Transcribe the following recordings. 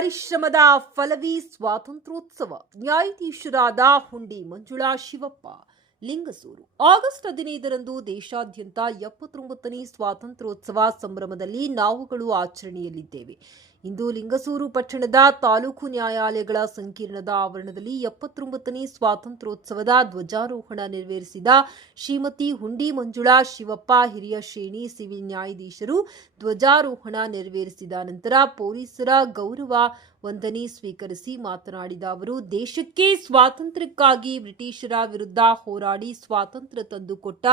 ಪರಿಶ್ರಮದ ಫಲವೇ ಸ್ವಾತಂತ್ರ್ಯೋತ್ಸವ. ನ್ಯಾಯಾಧೀಶರಾದ ಹುಂಡಿ ಮಂಜುಳಾ ಶಿವಪ್ಪ, ಲಿಂಗಸೂರು. ಆಗಸ್ಟ್ 15ರಂದು ದೇಶಾದ್ಯಂತ 79ನೇ ಸ್ವಾತಂತ್ರ್ಯೋತ್ಸವ ಸಂಭ್ರಮದಲ್ಲಿ ನಾವುಗಳು ಆಚರಣೆಯಲ್ಲಿದ್ದೇವೆ. ಇಂದು ಲಿಂಗಸೂರು ಪಟ್ಟಣದ ತಾಲೂಕು ನ್ಯಾಯಾಲಯಗಳ ಸಂಕೀರ್ಣದ ಆವರಣದಲ್ಲಿ 79ನೇ ಸ್ವಾತಂತ್ರ್ಯೋತ್ಸವದ ಧ್ವಜಾರೋಹಣ ನೆರವೇರಿಸಿದ ಶ್ರೀಮತಿ ಹುಂಡಿ ಮಂಜುಳಾ ಶಿವಪ್ಪ, ಹಿರಿಯ ಶ್ರೇಣಿ ಸಿವಿಲ್ ನ್ಯಾಯಾಧೀಶರು ಧ್ವಜಾರೋಹಣ ನೆರವೇರಿಸಿದ ನಂತರ ಪೊಲೀಸರ ಗೌರವ ವಂದನೆ ಸ್ವೀಕರಿಸಿ ಮಾತನಾಡಿದ ಅವರು, ದೇಶಕ್ಕೆ ಸ್ವಾತಂತ್ರ್ಯಕ್ಕಾಗಿ ಬ್ರಿಟಿಷರ ವಿರುದ್ಧ ಹೋರಾಡಿ ಸ್ವಾತಂತ್ರ್ಯ ತಂದುಕೊಟ್ಟ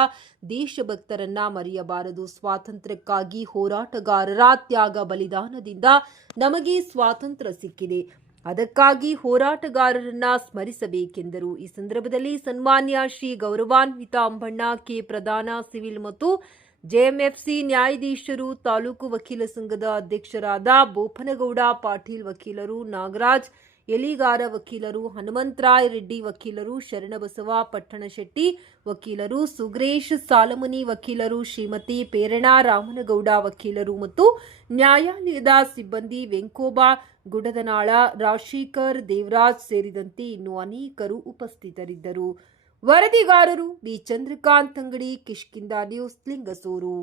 ದೇಶಭಕ್ತರನ್ನ ಮರೆಯಬಾರದು. ಸ್ವಾತಂತ್ರ್ಯಕ್ಕಾಗಿ ಹೋರಾಟಗಾರರ ತ್ಯಾಗ ಬಲಿದಾನದಿಂದ ನಮಗೆ ಸ್ವಾತಂತ್ರ್ಯ ಸಿಕ್ಕಿದೆ. ಅದಕ್ಕಾಗಿ ಹೋರಾಟಗಾರರನ್ನ ಸ್ಮರಿಸಬೇಕೆಂದರು. ಈ ಸಂದರ್ಭದಲ್ಲಿ ಸನ್ಮಾನ್ಯ ಶ್ರೀ ಗೌರವಾನ್ವಿತ ಅಂಬಣ್ಣ ಕೆ, ಪ್ರಧಾನ ಸಿವಿಲ್ ಮತ್ತು ಜೆಎಂಎಫ್ಸಿ ನ್ಯಾಯಾಧೀಶರು, ತಾಲೂಕು ವಕೀಲ ಸಂಘದ ಅಧ್ಯಕ್ಷರಾದ ಬೋಪನಗೌಡ ಪಾಟೀಲ್ ವಕೀಲರು, ನಾಗರಾಜ್ ಎಲಿಗಾರ ವಕೀಲರು, ಹನುಮಂತರಾಯ್ ರೆಡ್ಡಿ ವಕೀಲರು, ಶರಣಬಸವ ಪಟ್ಟಣಶೆಟ್ಟಿ ವಕೀಲರು, ಸುಗ್ರೇಶ್ ಸಾಲಮನಿ ವಕೀಲರು, ಶ್ರೀಮತಿ ಪೇರಣಾ ರಾಮನಗೌಡ ವಕೀಲರು ಮತ್ತು ನ್ಯಾಯಾಲಯದ ಸಿಬ್ಬಂದಿ ವೆಂಕೋಬಾ ಗುಡದನಾಳ, ರಾಜಶೇಖರ್, ದೇವರಾಜ್ ಸೇರಿದಂತೆ ಇನ್ನೂ ಅನೇಕರು ಉಪಸ್ಥಿತರಿದ್ದರು. ವರದಿಗಾರರು ಬಿ ಚಂದ್ರಕಾಂತ್ ಅಂಗಡಿ, ಕಿಷ್ಕಿಂಧ ನ್ಯೂಸ್, ಲಿಂಗಸೂರು.